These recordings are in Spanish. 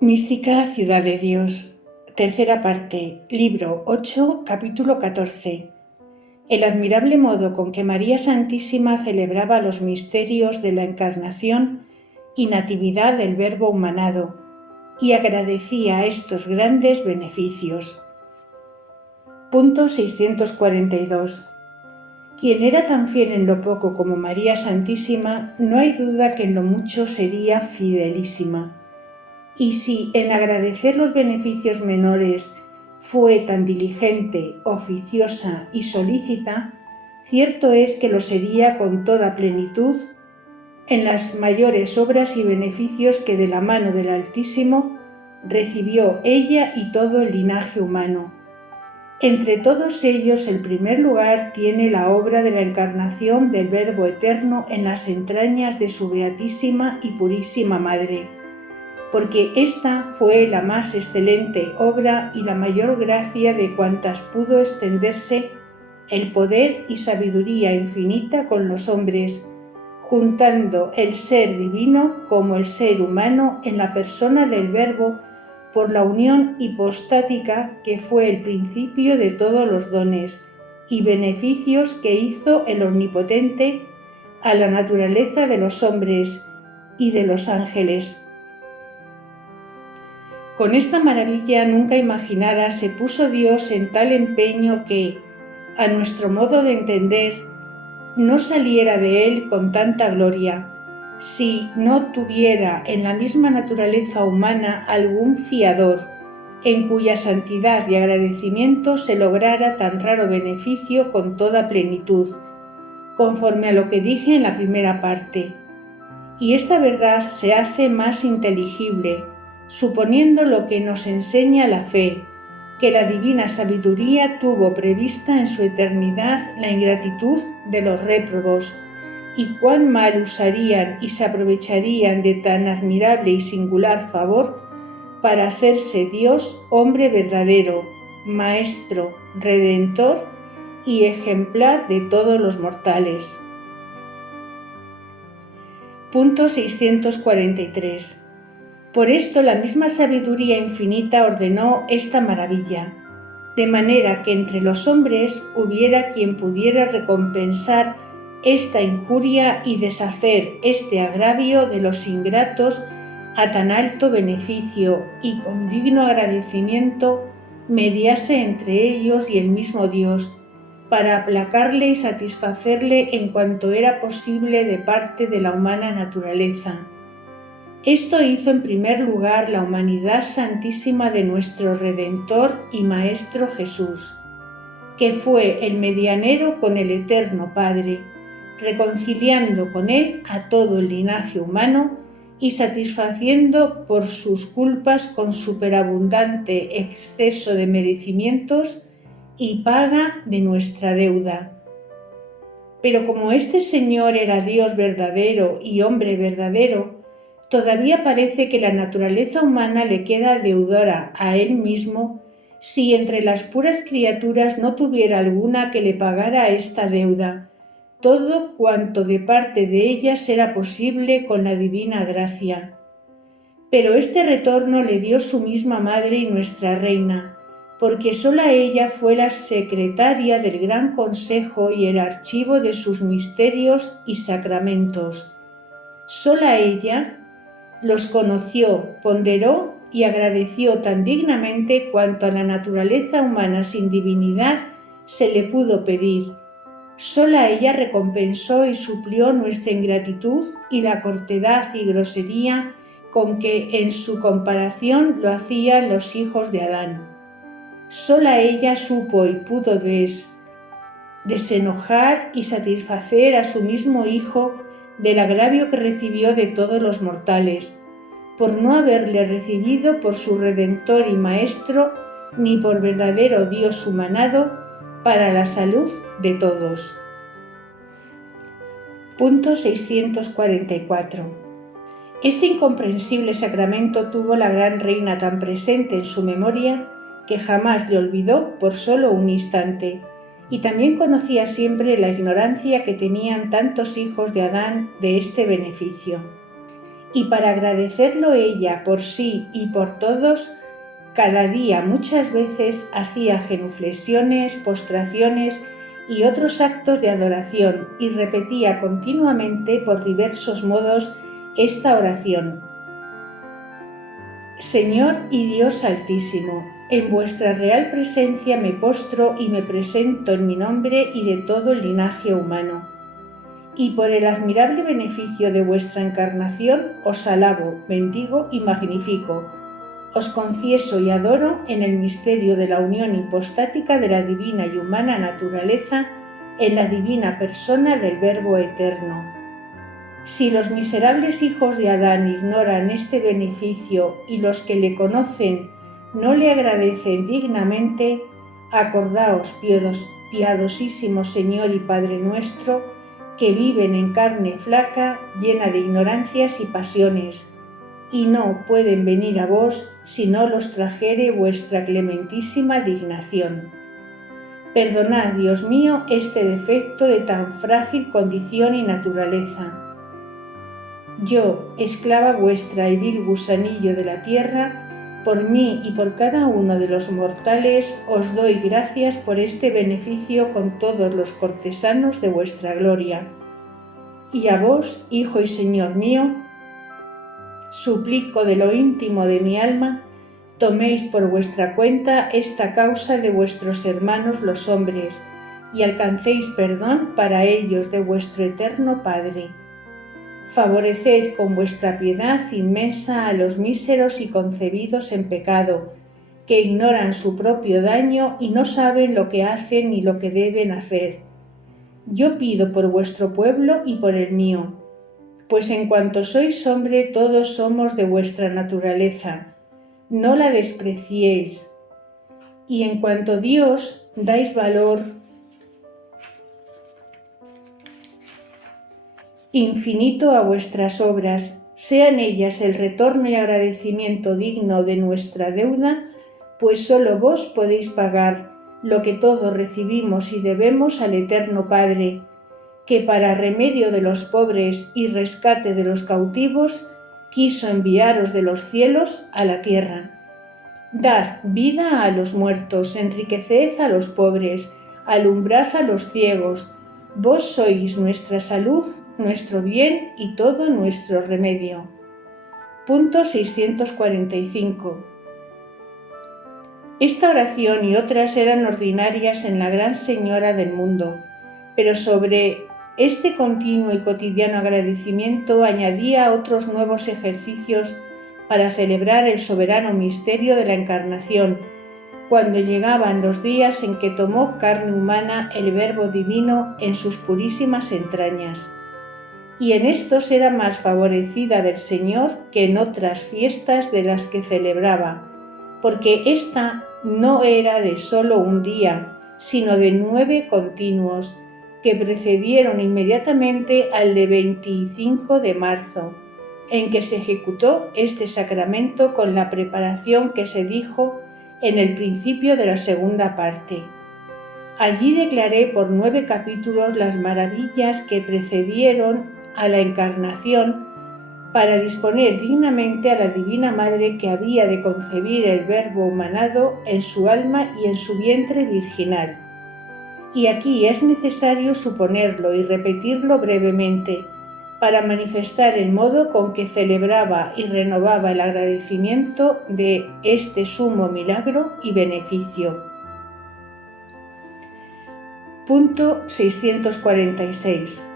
Mística Ciudad de Dios, tercera parte, libro 8, capítulo 14. El admirable modo con que María Santísima celebraba los misterios de la Encarnación y Natividad del Verbo humanado, y agradecía estos grandes beneficios. Punto 642. Quien era tan fiel en lo poco como María Santísima, no hay duda que en lo mucho sería fidelísima. Y si en agradecer los beneficios menores fue tan diligente, oficiosa y solícita, cierto es que lo sería con toda plenitud en las mayores obras y beneficios que de la mano del Altísimo recibió ella y todo el linaje humano. Entre todos ellos el primer lugar tiene la obra de la encarnación del Verbo eterno en las entrañas de su Beatísima y Purísima Madre, porque esta fue la más excelente obra y la mayor gracia de cuantas pudo extenderse el poder y sabiduría infinita con los hombres, juntando el ser divino como el ser humano en la persona del Verbo por la unión hipostática que fue el principio de todos los dones y beneficios que hizo el Omnipotente a la naturaleza de los hombres y de los ángeles. Con esta maravilla nunca imaginada se puso Dios en tal empeño que, a nuestro modo de entender, no saliera de él con tanta gloria, si no tuviera en la misma naturaleza humana algún fiador, en cuya santidad y agradecimiento se lograra tan raro beneficio con toda plenitud, conforme a lo que dije en la primera parte. Y esta verdad se hace más inteligible, suponiendo lo que nos enseña la fe, que la divina sabiduría tuvo prevista en su eternidad la ingratitud de los réprobos, y cuán mal usarían y se aprovecharían de tan admirable y singular favor para hacerse Dios hombre verdadero, Maestro, Redentor y ejemplar de todos los mortales. Punto 643. Por esto la misma sabiduría infinita ordenó esta maravilla, de manera que entre los hombres hubiera quien pudiera recompensar esta injuria y deshacer este agravio de los ingratos a tan alto beneficio, y con digno agradecimiento mediase entre ellos y el mismo Dios, para aplacarle y satisfacerle en cuanto era posible de parte de la humana naturaleza. Esto hizo en primer lugar la humanidad santísima de nuestro Redentor y Maestro Jesús, que fue el medianero con el Eterno Padre, reconciliando con él a todo el linaje humano y satisfaciendo por sus culpas con superabundante exceso de merecimientos y paga de nuestra deuda. Pero como este Señor era Dios verdadero y hombre verdadero, todavía parece que la naturaleza humana le queda deudora a él mismo si entre las puras criaturas no tuviera alguna que le pagara esta deuda, todo cuanto de parte de ellas era posible con la divina gracia. Pero este retorno le dio su misma Madre y nuestra Reina, porque sola ella fue la secretaria del gran consejo y el archivo de sus misterios y sacramentos. Sola ella los conoció, ponderó y agradeció tan dignamente cuanto a la naturaleza humana sin divinidad se le pudo pedir. Sola ella recompensó y suplió nuestra ingratitud y la cortedad y grosería con que en su comparación lo hacían los hijos de Adán. Sola ella supo y pudo desenojar y satisfacer a su mismo Hijo del agravio que recibió de todos los mortales, por no haberle recibido por su Redentor y Maestro, ni por verdadero Dios humanado, para la salud de todos. Punto 644. Este incomprensible sacramento tuvo la gran reina tan presente en su memoria que jamás le olvidó por solo un instante, y también conocía siempre la ignorancia que tenían tantos hijos de Adán de este beneficio. y para agradecerlo ella por sí y por todos, cada día muchas veces hacía genuflexiones, postraciones y otros actos de adoración y repetía continuamente por diversos modos esta oración: Señor y Dios Altísimo, en vuestra real presencia me postro y me presento en mi nombre y de todo el linaje humano. Y por el admirable beneficio de vuestra encarnación os alabo, bendigo y magnifico. Os confieso y adoro en el misterio de la unión hipostática de la divina y humana naturaleza en la divina persona del Verbo eterno. Si los miserables hijos de Adán ignoran este beneficio y los que le conocen no le agradecen dignamente, acordaos, piadosísimo Señor y Padre nuestro, que viven en carne flaca, llena de ignorancias y pasiones, y no pueden venir a vos si no los trajere vuestra clementísima dignación. Perdonad, Dios mío, este defecto de tan frágil condición y naturaleza. Yo, esclava vuestra y vil gusanillo de la tierra, por mí y por cada uno de los mortales os doy gracias por este beneficio con todos los cortesanos de vuestra gloria. Y a vos, Hijo y Señor mío, suplico de lo íntimo de mi alma, toméis por vuestra cuenta esta causa de vuestros hermanos los hombres, y alcancéis perdón para ellos de vuestro eterno Padre. Favoreced con vuestra piedad inmensa a los míseros y concebidos en pecado, que ignoran su propio daño y no saben lo que hacen ni lo que deben hacer. Yo pido por vuestro pueblo y por el mío, pues en cuanto sois hombre todos somos de vuestra naturaleza, no la despreciéis, y en cuanto Dios dais valor infinito a vuestras obras, sean ellas el retorno y agradecimiento digno de nuestra deuda, pues sólo vos podéis pagar lo que todos recibimos y debemos al Eterno Padre, que para remedio de los pobres y rescate de los cautivos, quiso enviaros de los cielos a la tierra. Dad vida a los muertos, enriqueced a los pobres, alumbrad a los ciegos. Vos sois nuestra salud, nuestro bien y todo nuestro remedio. Punto 645. Esta oración y otras eran ordinarias en la Gran Señora del mundo, pero sobre este continuo y cotidiano agradecimiento añadía otros nuevos ejercicios para celebrar el soberano misterio de la Encarnación, cuando llegaban los días en que tomó carne humana el Verbo divino en sus purísimas entrañas. Y en estos era más favorecida del Señor que en otras fiestas de las que celebraba, porque ésta no era de solo un día, sino de 9 continuos, que precedieron inmediatamente al de 25 de marzo, en que se ejecutó este sacramento con la preparación que se dijo en el principio de la segunda parte. Allí declaré por 9 capítulos las maravillas que precedieron a la encarnación para disponer dignamente a la Divina Madre que había de concebir el Verbo humanado en su alma y en su vientre virginal. Y aquí es necesario suponerlo y repetirlo brevemente, para manifestar el modo con que celebraba y renovaba el agradecimiento de este sumo milagro y beneficio. Punto 646.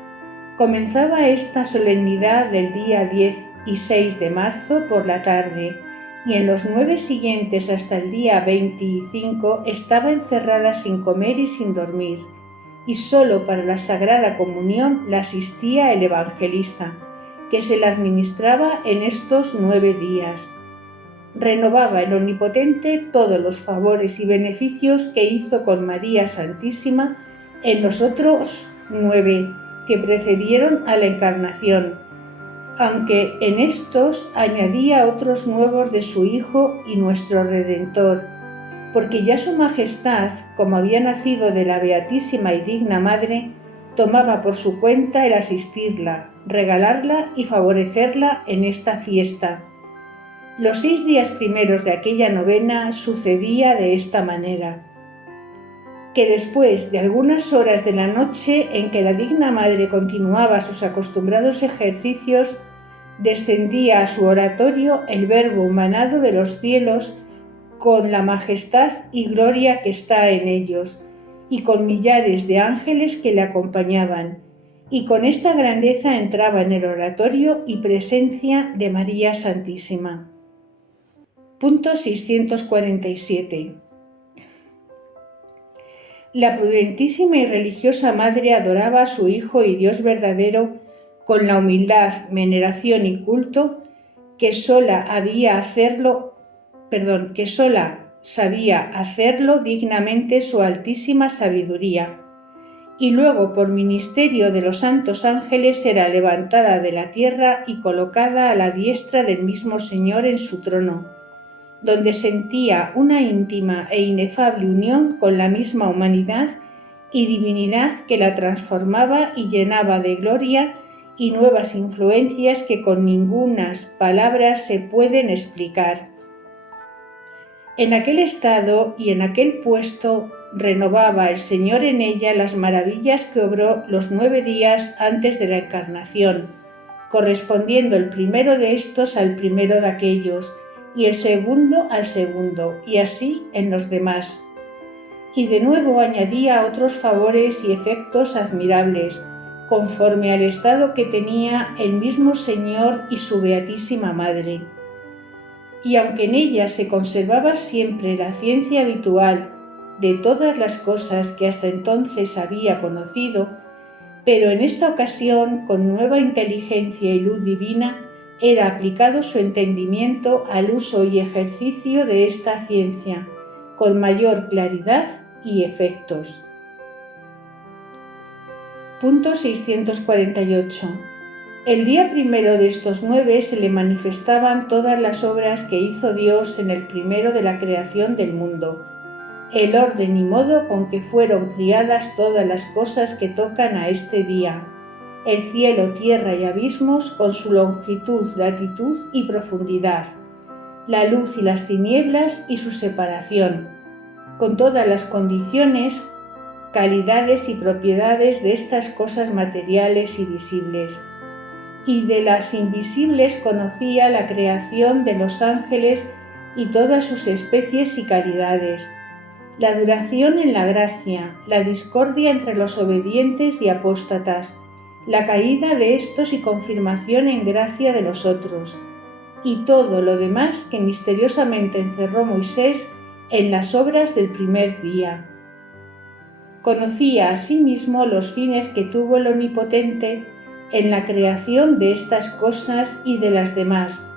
Comenzaba esta solemnidad del día 10 y 6 de marzo por la tarde, y en los 9 siguientes hasta el día 25 estaba encerrada sin comer y sin dormir, y sólo para la Sagrada Comunión la asistía el evangelista, que se la administraba en estos 9 días. Renovaba el Omnipotente todos los favores y beneficios que hizo con María Santísima en los otros 9 que precedieron a la Encarnación, aunque en estos añadía otros nuevos de su Hijo y nuestro Redentor, porque ya su Majestad, como había nacido de la Beatísima y Digna Madre, tomaba por su cuenta el asistirla, regalarla y favorecerla en esta fiesta. Los 6 días primeros de aquella novena sucedía de esta manera: que después de algunas horas de la noche en que la digna madre continuaba sus acostumbrados ejercicios, descendía a su oratorio el Verbo humanado de los cielos con la majestad y gloria que está en ellos, y con millares de ángeles que le acompañaban, y con esta grandeza entraba en el oratorio y presencia de María Santísima. Punto 647. La prudentísima y religiosa madre adoraba a su Hijo y Dios verdadero con la humildad, veneración y culto que sola sabía hacerlo dignamente su altísima sabiduría, y luego por ministerio de los santos ángeles era levantada de la tierra y colocada a la diestra del mismo Señor en su trono, donde sentía una íntima e inefable unión con la misma humanidad y divinidad que la transformaba y llenaba de gloria y nuevas influencias que con ningunas palabras se pueden explicar. En aquel estado y en aquel puesto renovaba el Señor en ella las maravillas que obró los 9 días antes de la encarnación, correspondiendo el primero de estos al primero de aquellos, y el segundo al segundo, y así en los demás. Y de nuevo añadía otros favores y efectos admirables, conforme al estado que tenía el mismo Señor y su Beatísima Madre. Y aunque en ella se conservaba siempre la ciencia habitual de todas las cosas que hasta entonces había conocido, pero en esta ocasión, con nueva inteligencia y luz divina, era aplicado su entendimiento al uso y ejercicio de esta ciencia, con mayor claridad y efectos. Punto 648. El día primero de estos 9 se le manifestaban todas las obras que hizo Dios en el primero de la creación del mundo, el orden y modo con que fueron criadas todas las cosas que tocan a este día, el cielo, tierra y abismos con su longitud, latitud y profundidad, la luz y las tinieblas y su separación, con todas las condiciones, calidades y propiedades de estas cosas materiales y visibles, y de las invisibles conocía la creación de los ángeles y todas sus especies y calidades, la duración en la gracia, la discordia entre los obedientes y apóstatas, la caída de estos y confirmación en gracia de los otros, y todo lo demás que misteriosamente encerró Moisés en las obras del primer día. Conocía asimismo los fines que tuvo el Omnipotente en la creación de estas cosas y de las demás,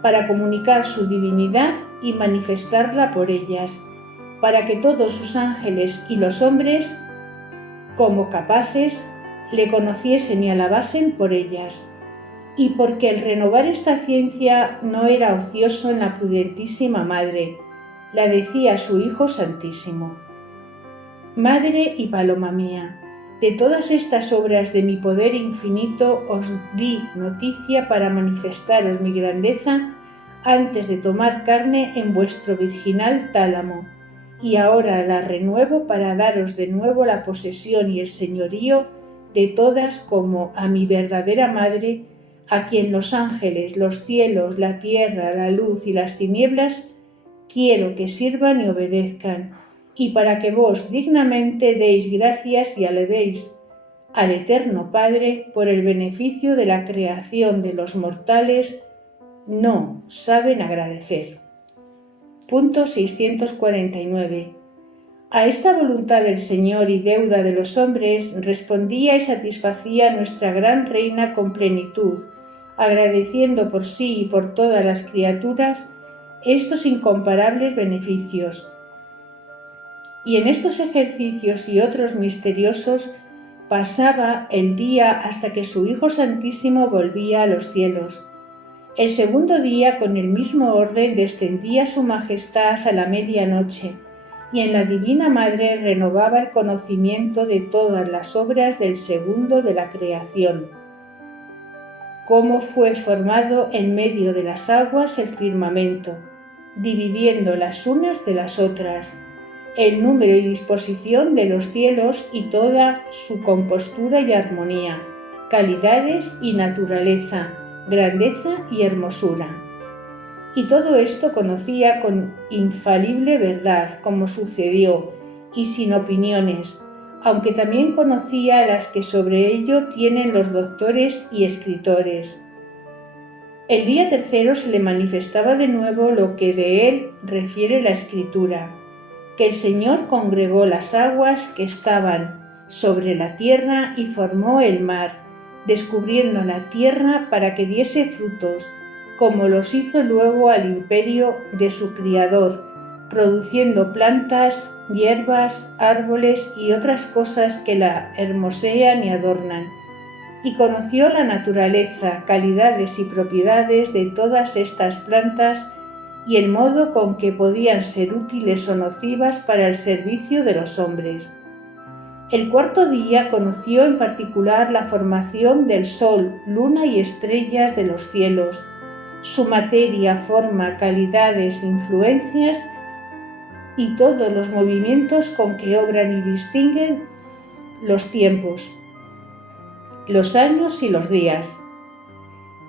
para comunicar su divinidad y manifestarla por ellas, para que todos sus ángeles y los hombres, como capaces, le conociesen y alabasen por ellas, y porque el renovar esta ciencia no era ocioso en la prudentísima Madre, la decía su Hijo Santísimo: Madre y paloma mía, de todas estas obras de mi poder infinito os di noticia para manifestaros mi grandeza antes de tomar carne en vuestro virginal tálamo, y ahora la renuevo para daros de nuevo la posesión y el señorío de todas como a mi verdadera Madre, a quien los ángeles, los cielos, la tierra, la luz y las tinieblas quiero que sirvan y obedezcan, y para que vos dignamente deis gracias y alabéis al Eterno Padre por el beneficio de la creación de los mortales, no saben agradecer. Punto 649. A esta voluntad del Señor y deuda de los hombres respondía y satisfacía nuestra gran Reina con plenitud, agradeciendo por sí y por todas las criaturas estos incomparables beneficios. Y en estos ejercicios y otros misteriosos pasaba el día hasta que su Hijo Santísimo volvía a los cielos. El segundo día, con el mismo orden, descendía su majestad a la medianoche, y en la Divina Madre renovaba el conocimiento de todas las obras del segundo de la creación. Cómo fue formado en medio de las aguas el firmamento, dividiendo las unas de las otras, el número y disposición de los cielos y toda su compostura y armonía, calidades y naturaleza, grandeza y hermosura. Y todo esto conocía con infalible verdad cómo sucedió, y sin opiniones, aunque también conocía las que sobre ello tienen los doctores y escritores. El día tercero se le manifestaba de nuevo lo que de él refiere la Escritura, que el Señor congregó las aguas que estaban sobre la tierra y formó el mar, descubriendo la tierra para que diese frutos, como los hizo luego al imperio de su Criador, produciendo plantas, hierbas, árboles y otras cosas que la hermosean y adornan. Y conoció la naturaleza, calidades y propiedades de todas estas plantas y el modo con que podían ser útiles o nocivas para el servicio de los hombres. El cuarto día conoció en particular la formación del sol, luna y estrellas de los cielos, su materia, forma, calidades, influencias y todos los movimientos con que obran y distinguen los tiempos, los años y los días.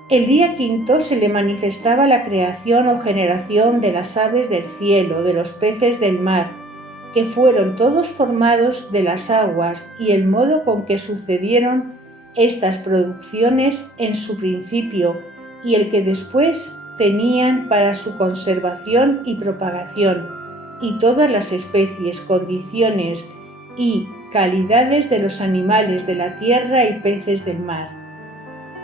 El día quinto se le manifestaba la creación o generación de las aves del cielo, de los peces del mar, que fueron todos formados de las aguas, y el modo con que sucedieron estas producciones en su principio y el que después tenían para su conservación y propagación, y todas las especies, condiciones y calidades de los animales de la tierra y peces del mar.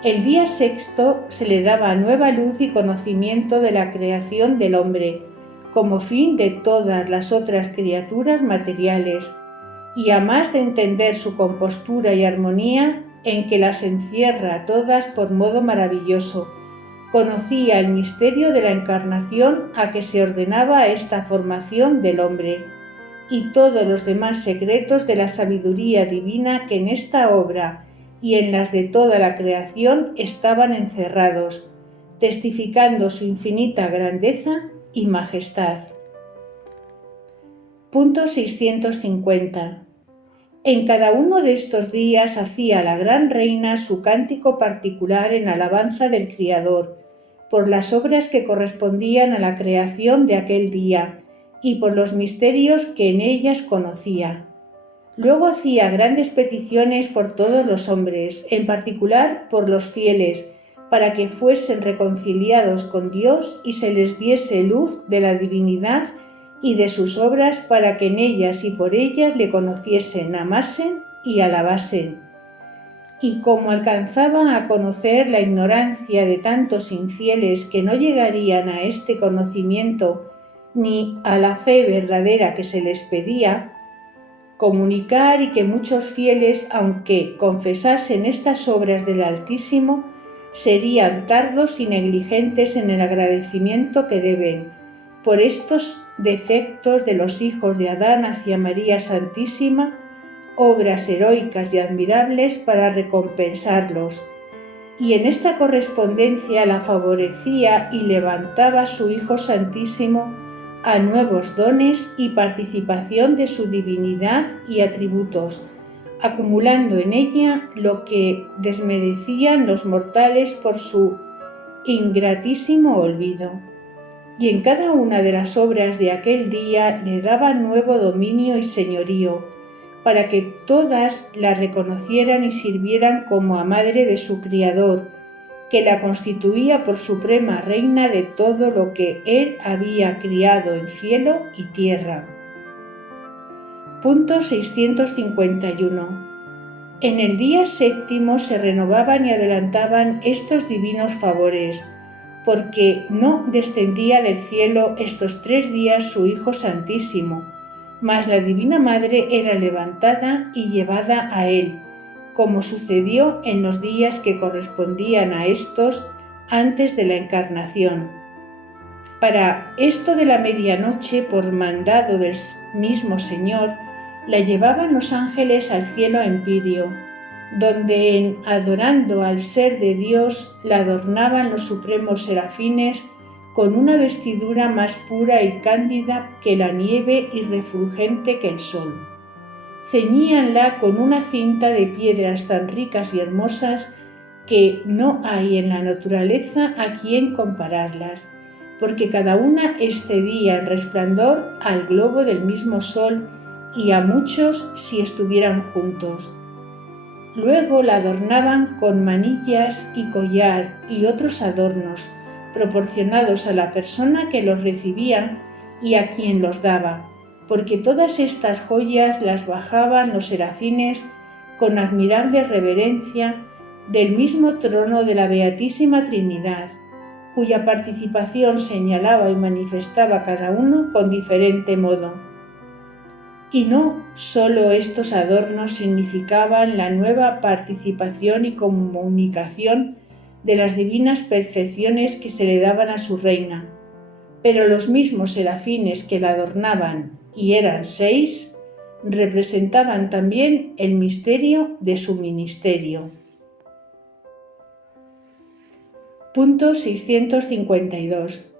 El día sexto se le daba nueva luz y conocimiento de la creación del hombre, como fin de todas las otras criaturas materiales, y a más de entender su compostura y armonía, en que las encierra todas por modo maravilloso, conocía el misterio de la encarnación a que se ordenaba esta formación del hombre, y todos los demás secretos de la sabiduría divina que en esta obra y en las de toda la creación estaban encerrados, testificando su infinita grandeza y majestad. Punto 650. En cada uno de estos días hacía la gran reina su cántico particular en alabanza del Criador, por las obras que correspondían a la creación de aquel día y por los misterios que en ellas conocía. Luego hacía grandes peticiones por todos los hombres, en particular por los fieles, para que fuesen reconciliados con Dios y se les diese luz de la divinidad y de sus obras para que en ellas y por ellas le conociesen, amasen y alabasen. Y como alcanzaba a conocer la ignorancia de tantos infieles que no llegarían a este conocimiento ni a la fe verdadera que se les pedía, comunicar y que muchos fieles, aunque confesasen estas obras del Altísimo, serían tardos y negligentes en el agradecimiento que deben, por estos defectos de los hijos de Adán hacia María Santísima, obras heroicas y admirables para recompensarlos. Y en esta correspondencia la favorecía y levantaba su Hijo Santísimo a nuevos dones y participación de su divinidad y atributos, acumulando en ella lo que desmerecían los mortales por su ingratísimo olvido. Y en cada una de las obras de aquel día le daba nuevo dominio y señorío, para que todas la reconocieran y sirvieran como a madre de su Criador, que la constituía por suprema reina de todo lo que él había criado en cielo y tierra. Punto 651. En el día séptimo se renovaban y adelantaban estos divinos favores, porque no descendía del cielo estos 3 días su Hijo Santísimo, mas la Divina Madre era levantada y llevada a él, como sucedió en los días que correspondían a estos antes de la encarnación. Para esto de la medianoche, por mandado del mismo Señor, la llevaban los ángeles al cielo empíreo, donde adorando al ser de Dios la adornaban los supremos serafines con una vestidura más pura y cándida que la nieve y refulgente que el sol. Ceñíanla con una cinta de piedras tan ricas y hermosas que no hay en la naturaleza a quien compararlas, porque cada una excedía en resplandor al globo del mismo sol y a muchos si estuvieran juntos. Luego la adornaban con manillas y collar y otros adornos, proporcionados a la persona que los recibía y a quien los daba, porque todas estas joyas las bajaban los serafines con admirable reverencia del mismo trono de la Beatísima Trinidad, cuya participación señalaba y manifestaba cada uno con diferente modo. Y no sólo estos adornos significaban la nueva participación y comunicación de las divinas perfecciones que se le daban a su reina, pero los mismos serafines que la adornaban, y eran 6, representaban también el misterio de su ministerio. Punto 652.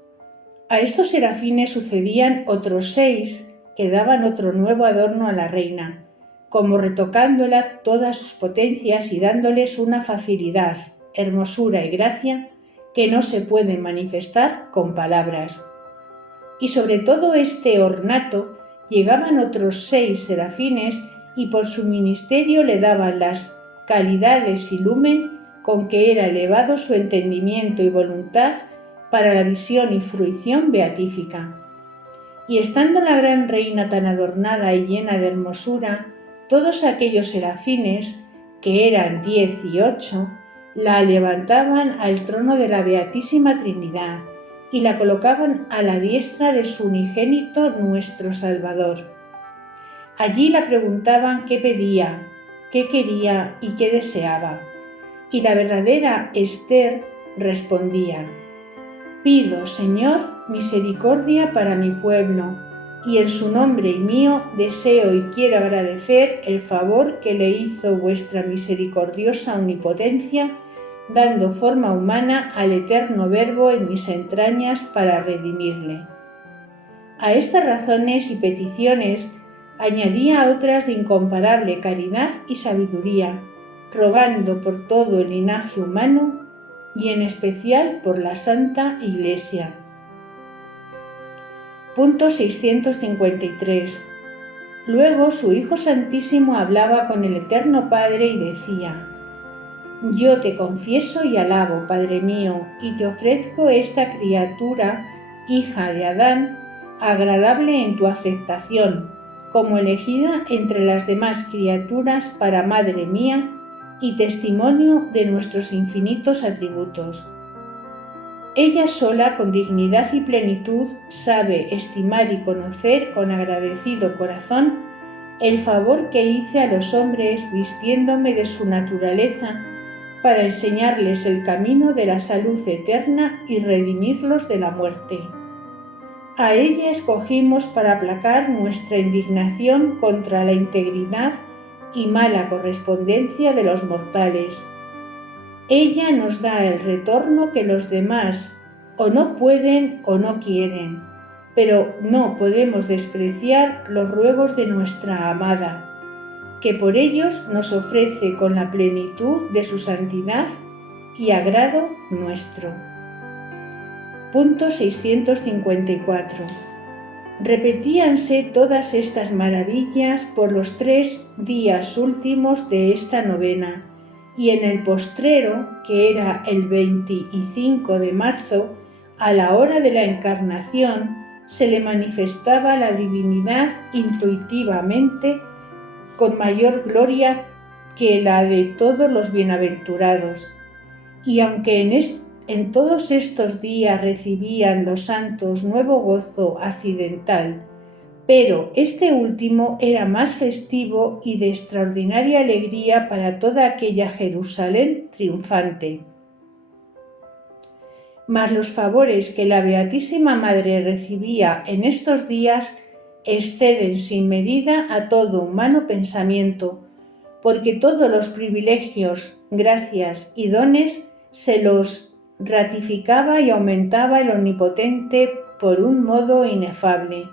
A estos serafines sucedían otros 6 que daban otro nuevo adorno a la reina, como retocándola todas sus potencias y dándoles una facilidad, hermosura y gracia que no se pueden manifestar con palabras. Y sobre todo este ornato llegaban otros 6 serafines y por su ministerio le daban las calidades y lumen con que era elevado su entendimiento y voluntad para la visión y fruición beatífica. Y estando la gran reina tan adornada y llena de hermosura, todos aquellos serafines, que eran 18, la levantaban al trono de la Beatísima Trinidad y la colocaban a la diestra de su unigénito nuestro Salvador. Allí la preguntaban qué pedía, qué quería y qué deseaba, y la verdadera Esther respondía: «Pido, Señor, misericordia para mi pueblo, y en su nombre y mío deseo y quiero agradecer el favor que le hizo vuestra misericordiosa omnipotencia, dando forma humana al eterno Verbo en mis entrañas para redimirle». A estas razones y peticiones añadía otras de incomparable caridad y sabiduría, rogando por todo el linaje humano y en especial por la Santa Iglesia. Punto 653. Luego su Hijo Santísimo hablaba con el Eterno Padre y decía: «Yo te confieso y alabo, Padre mío, y te ofrezco esta criatura, hija de Adán, agradable en tu aceptación, como elegida entre las demás criaturas para madre mía y testimonio de nuestros infinitos atributos. Ella sola, con dignidad y plenitud, sabe estimar y conocer con agradecido corazón el favor que hice a los hombres vistiéndome de su naturaleza para enseñarles el camino de la salud eterna y redimirlos de la muerte. A ella escogimos para aplacar nuestra indignación contra la integridad y mala correspondencia de los mortales. Ella nos da el retorno que los demás o no pueden o no quieren, pero no podemos despreciar los ruegos de nuestra amada, que por ellos nos ofrece con la plenitud de su santidad y agrado nuestro. Punto 654. Repetíanse todas estas maravillas por los 3 días últimos de esta novena, y en el postrero, que era el 25 de marzo, a la hora de la encarnación, se le manifestaba la divinidad intuitivamente con mayor gloria que la de todos los bienaventurados. Y aunque en todos estos días recibían los santos nuevo gozo accidental, pero este último era más festivo y de extraordinaria alegría para toda aquella Jerusalén triunfante. mas los favores que la Beatísima Madre recibía en estos días exceden sin medida a todo humano pensamiento, porque todos los privilegios, gracias y dones se los ratificaba y aumentaba el Omnipotente por un modo inefable.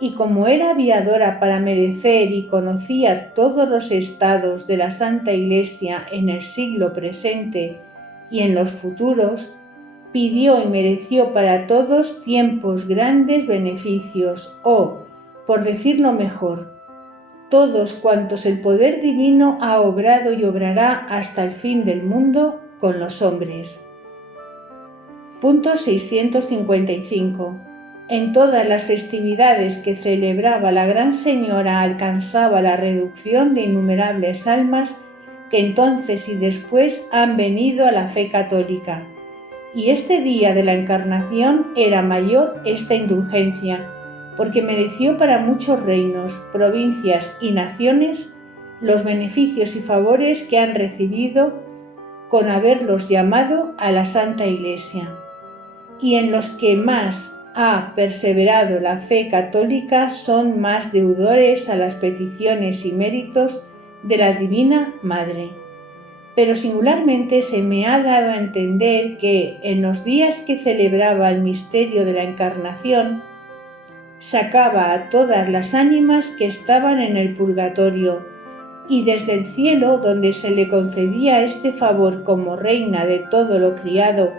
Y como era aviadora para merecer y conocía todos los estados de la Santa Iglesia en el siglo presente y en los futuros, pidió y mereció para todos tiempos grandes beneficios, por decirlo mejor, todos cuantos el poder divino ha obrado y obrará hasta el fin del mundo con los hombres. Punto 655. En todas las festividades que celebraba la Gran Señora alcanzaba la reducción de innumerables almas que entonces y después han venido a la fe católica. Y este día de la Encarnación era mayor esta indulgencia, porque mereció para muchos reinos, provincias y naciones los beneficios y favores que han recibido con haberlos llamado a la Santa Iglesia. Y en los que más ha perseverado la fe católica son más deudores a las peticiones y méritos de la Divina Madre. Pero singularmente se me ha dado a entender que en los días que celebraba el misterio de la Encarnación, sacaba a todas las ánimas que estaban en el purgatorio, y desde el cielo, donde se le concedía este favor como reina de todo lo criado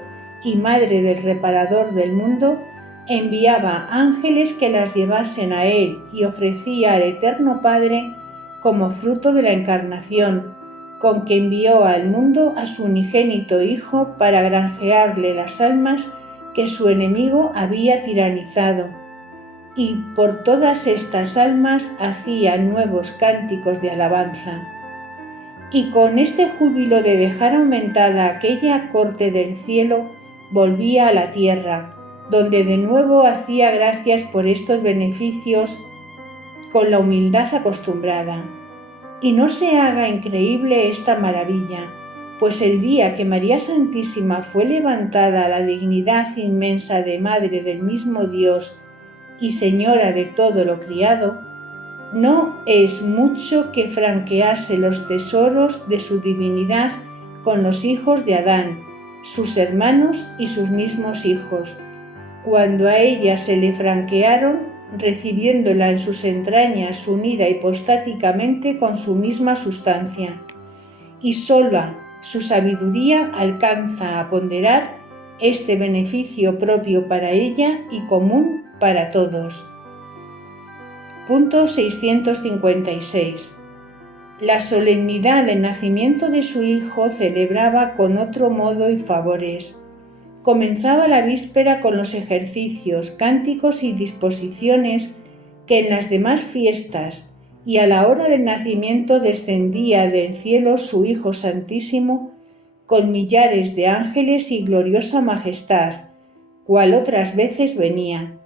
y madre del reparador del mundo, enviaba ángeles que las llevasen a él y ofrecía al Eterno Padre como fruto de la Encarnación, con que envió al mundo a su unigénito Hijo para granjearle las almas que su enemigo había tiranizado. Y por todas estas almas hacía nuevos cánticos de alabanza. Y con este júbilo de dejar aumentada aquella corte del cielo, volvía a la tierra, donde de nuevo hacía gracias por estos beneficios con la humildad acostumbrada. Y no se haga increíble esta maravilla, pues el día que María Santísima fue levantada a la dignidad inmensa de Madre del mismo Dios y Señora de todo lo criado, no es mucho que franquease los tesoros de su divinidad con los hijos de Adán, sus hermanos y sus mismos hijos, cuando a ella se le franquearon, recibiéndola en sus entrañas unida hipostáticamente con su misma sustancia, y sola su sabiduría alcanza a ponderar este beneficio propio para ella y común para todos. Punto 656. La solemnidad del nacimiento de su hijo celebraba con otro modo y favores. Comenzaba la víspera con los ejercicios, cánticos y disposiciones que en las demás fiestas, y a la hora del nacimiento descendía del cielo su Hijo Santísimo con millares de ángeles y gloriosa majestad, cual otras veces venía.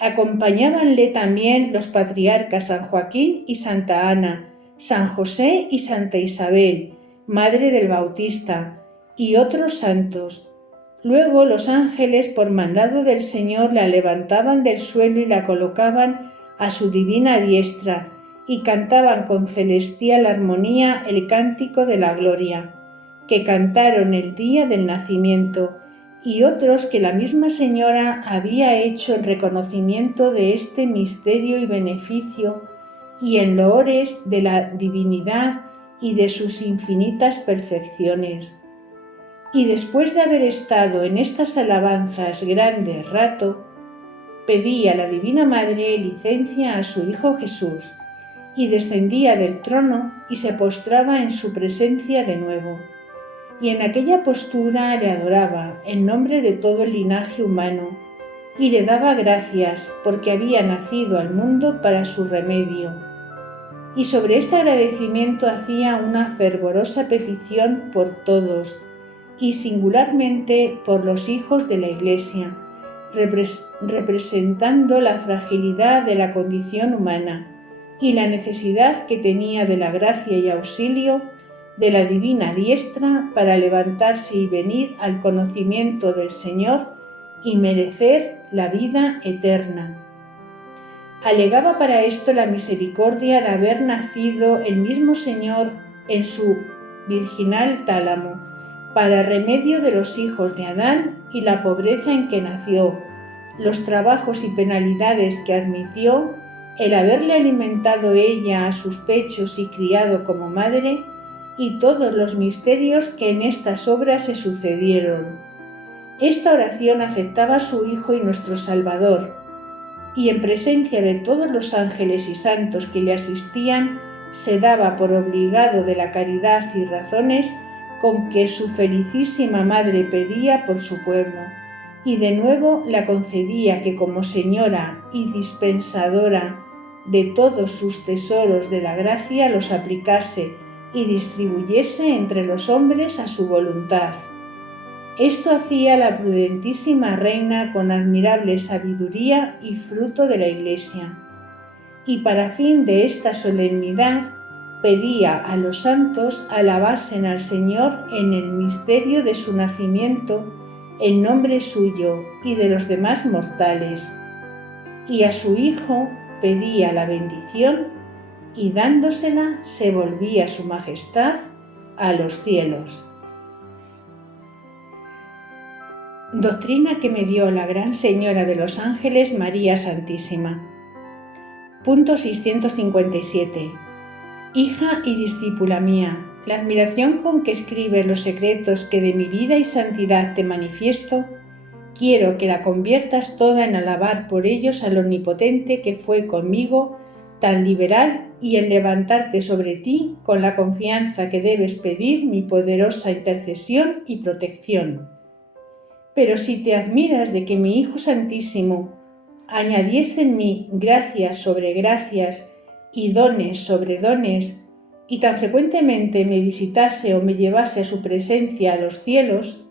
Acompañábanle también los patriarcas San Joaquín y Santa Ana, San José y Santa Isabel, Madre del Bautista, y otros santos. Luego los ángeles, por mandado del Señor, la levantaban del suelo y la colocaban a su divina diestra, y cantaban con celestial armonía el cántico de la gloria, que cantaron el día del nacimiento, y otros que la misma Señora había hecho en reconocimiento de este misterio y beneficio, y en loores de la divinidad y de sus infinitas perfecciones. Y después de haber estado en estas alabanzas grande rato, pedía a la Divina Madre licencia a su Hijo Jesús, y descendía del trono y se postraba en su presencia de nuevo. Y en aquella postura le adoraba en nombre de todo el linaje humano, y le daba gracias porque había nacido al mundo para su remedio. Y sobre este agradecimiento hacía una fervorosa petición por todos, y singularmente por los hijos de la Iglesia, representando la fragilidad de la condición humana y la necesidad que tenía de la gracia y auxilio de la divina diestra para levantarse y venir al conocimiento del Señor y merecer la vida eterna. Alegaba para esto la misericordia de haber nacido el mismo Señor en su virginal tálamo, para remedio de los hijos de Adán y la pobreza en que nació, los trabajos y penalidades que admitió, el haberle alimentado ella a sus pechos y criado como madre, y todos los misterios que en estas obras se sucedieron. Esta oración aceptaba a su Hijo y nuestro Salvador, y en presencia de todos los ángeles y santos que le asistían, se daba por obligado de la caridad y razones con que su felicísima madre pedía por su pueblo, y de nuevo la concedía que como señora y dispensadora de todos sus tesoros de la gracia los aplicase y distribuyese entre los hombres a su voluntad. Esto hacía la prudentísima reina con admirable sabiduría y fruto de la Iglesia. Y para fin de esta solemnidad, pedía a los santos alabasen al Señor en el misterio de su nacimiento, en nombre suyo y de los demás mortales. Y a su Hijo pedía la bendición, y dándosela se volvía su majestad a los cielos. Doctrina que me dio la Gran Señora de los Ángeles, María Santísima. Punto 657. Hija y discípula mía, la admiración con que escribes los secretos que de mi vida y santidad te manifiesto, quiero que la conviertas toda en alabar por ellos al Omnipotente que fue conmigo tan liberal y en levantarte sobre ti con la confianza que debes pedir mi poderosa intercesión y protección. Pero si te admiras de que mi Hijo Santísimo añadiese en mí gracias sobre gracias y dones sobre dones, y tan frecuentemente me visitase o me llevase a su presencia a los cielos,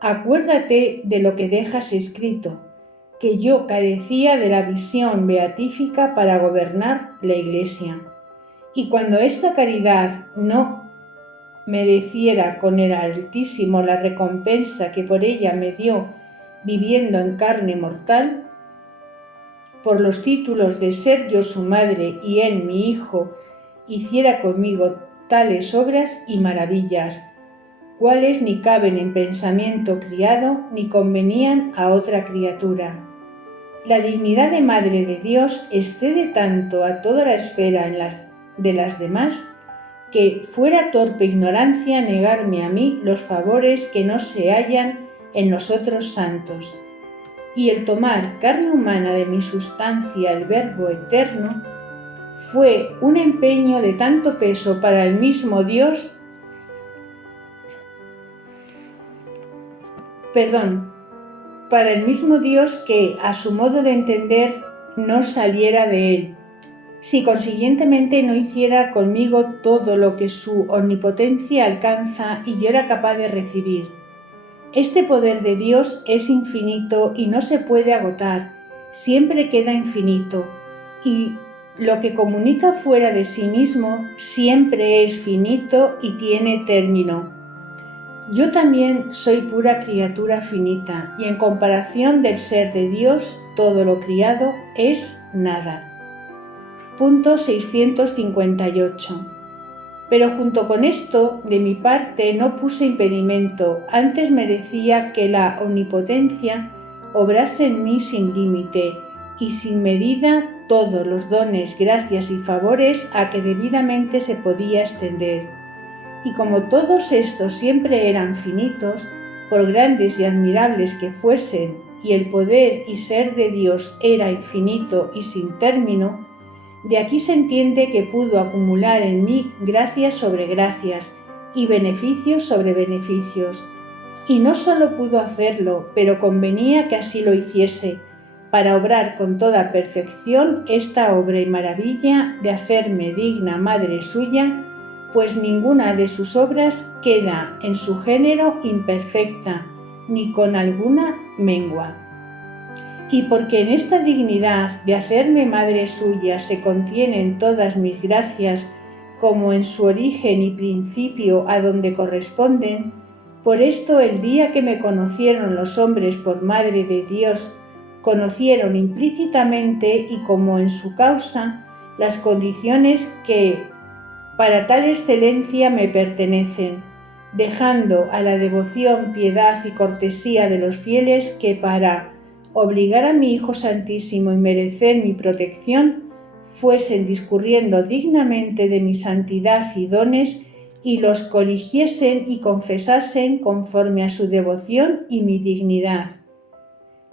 acuérdate de lo que dejas escrito, que yo carecía de la visión beatífica para gobernar la Iglesia, y cuando esta caridad no mereciera con el Altísimo la recompensa que por ella me dio viviendo en carne mortal, por los títulos de ser yo su madre y él mi hijo, hiciera conmigo tales obras y maravillas, cuales ni caben en pensamiento criado ni convenían a otra criatura. La dignidad de Madre de Dios excede tanto a toda la esfera de las demás, que fuera torpe ignorancia negarme a mí los favores que no se hallan en los otros santos. Y el tomar carne humana de mi sustancia, el Verbo eterno, fue un empeño de tanto peso para el mismo Dios, que, a su modo de entender, no saliera de él, si consiguientemente no hiciera conmigo todo lo que su omnipotencia alcanza y yo era capaz de recibir. Este poder de Dios es infinito y no se puede agotar, siempre queda infinito, y lo que comunica fuera de sí mismo siempre es finito y tiene término. Yo también soy pura criatura finita, y en comparación del ser de Dios, todo lo criado es nada. Punto 658. Pero junto con esto, de mi parte no puse impedimento, antes merecía que la omnipotencia obrase en mí sin límite y sin medida todos los dones, gracias y favores a que debidamente se podía extender. Y como todos estos siempre eran finitos, por grandes y admirables que fuesen, y el poder y ser de Dios era infinito y sin término, de aquí se entiende que pudo acumular en mí gracias sobre gracias y beneficios sobre beneficios. Y no solo pudo hacerlo, pero convenía que así lo hiciese, para obrar con toda perfección esta obra y maravilla de hacerme digna madre suya, pues ninguna de sus obras queda en su género imperfecta, ni con alguna mengua. Y porque en esta dignidad de hacerme madre suya se contienen todas mis gracias como en su origen y principio a donde corresponden, por esto el día que me conocieron los hombres por Madre de Dios, conocieron implícitamente y como en su causa las condiciones que para tal excelencia me pertenecen, dejando a la devoción, piedad y cortesía de los fieles que para obligar a mi Hijo Santísimo y merecer mi protección, fuesen discurriendo dignamente de mi santidad y dones y los coligiesen y confesasen conforme a su devoción y mi dignidad.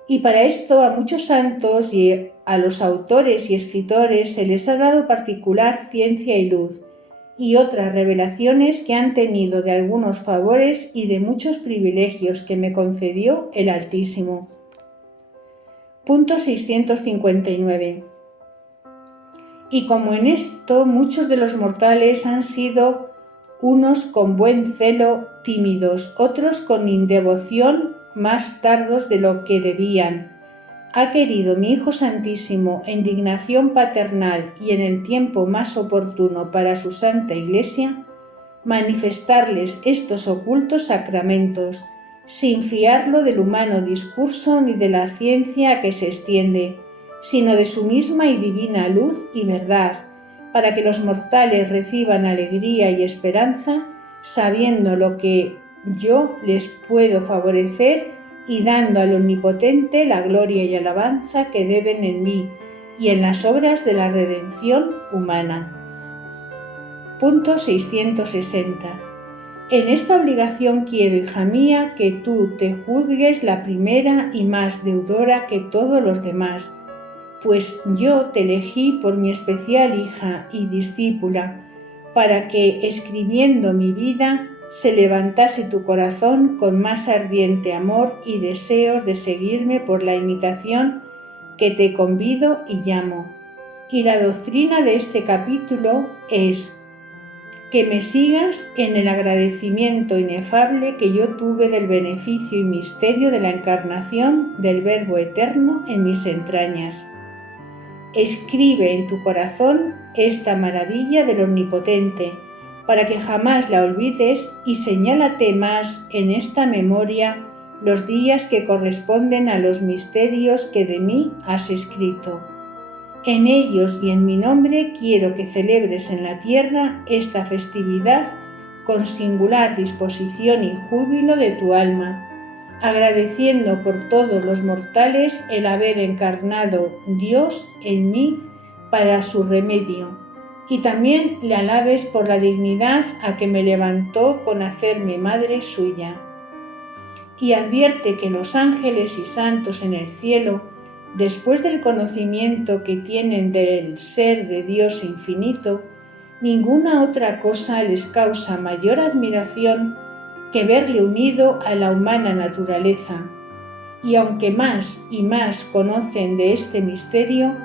Y para esto a muchos santos y a los autores y escritores se les ha dado particular ciencia y luz, y otras revelaciones que han tenido de algunos favores y de muchos privilegios que me concedió el Altísimo. Punto 659. Y como en esto muchos de los mortales han sido unos con buen celo tímidos, otros con indevoción más tardos de lo que debían, ha querido mi Hijo Santísimo en dignación paternal y en el tiempo más oportuno para su Santa Iglesia, manifestarles estos ocultos sacramentos, sin fiarlo del humano discurso ni de la ciencia a que se extiende, sino de su misma y divina luz y verdad, para que los mortales reciban alegría y esperanza, sabiendo lo que yo les puedo favorecer y dando al Omnipotente la gloria y alabanza que deben en mí y en las obras de la redención humana. Punto 660. En esta obligación quiero, hija mía, que tú te juzgues la primera y más deudora que todos los demás, pues yo te elegí por mi especial hija y discípula, para que, escribiendo mi vida, se levantase tu corazón con más ardiente amor y deseos de seguirme por la imitación que te convido y llamo. Y la doctrina de este capítulo es que me sigas en el agradecimiento inefable que yo tuve del beneficio y misterio de la encarnación del Verbo Eterno en mis entrañas. Escribe en tu corazón esta maravilla del Omnipotente, para que jamás la olvides, y señálate más en esta memoria los días que corresponden a los misterios que de mí has escrito. En ellos y en mi nombre quiero que celebres en la tierra esta festividad con singular disposición y júbilo de tu alma, agradeciendo por todos los mortales el haber encarnado Dios en mí para su remedio, y también le alabes por la dignidad a que me levantó con hacerme madre suya. Y advierte que los ángeles y santos en el cielo, después del conocimiento que tienen del ser de Dios infinito, ninguna otra cosa les causa mayor admiración que verle unido a la humana naturaleza, y aunque más y más conocen de este misterio,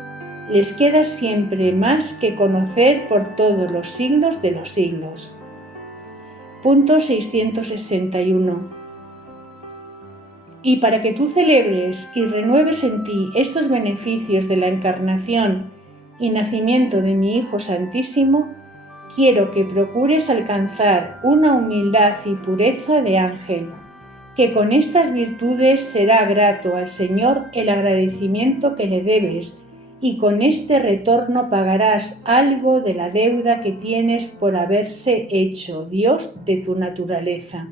les queda siempre más que conocer por todos los siglos de los siglos. Punto 661. Y para que tú celebres y renueves en ti estos beneficios de la encarnación y nacimiento de mi Hijo Santísimo, quiero que procures alcanzar una humildad y pureza de ángel, que con estas virtudes será grato al Señor el agradecimiento que le debes, y con este retorno pagarás algo de la deuda que tienes por haberse hecho Dios de tu naturaleza.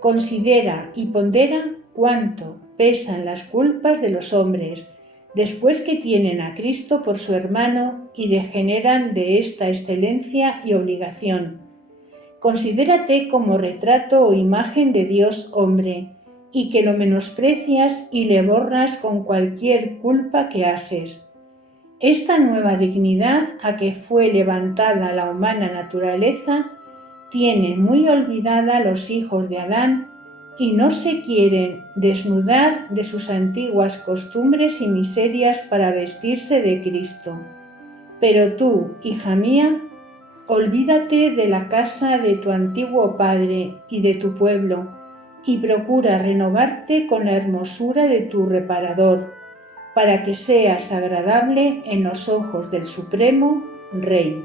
Considera y pondera cuánto pesan las culpas de los hombres, después que tienen a Cristo por su hermano y degeneran de esta excelencia y obligación. Considérate como retrato o imagen de Dios hombre, y que lo menosprecias y le borras con cualquier culpa que haces. Esta nueva dignidad a que fue levantada la humana naturaleza tienen muy olvidada los hijos de Adán y no se quieren desnudar de sus antiguas costumbres y miserias para vestirse de Cristo. Pero tú, hija mía, olvídate de la casa de tu antiguo padre y de tu pueblo, y procura renovarte con la hermosura de tu reparador, para que seas agradable en los ojos del Supremo Rey.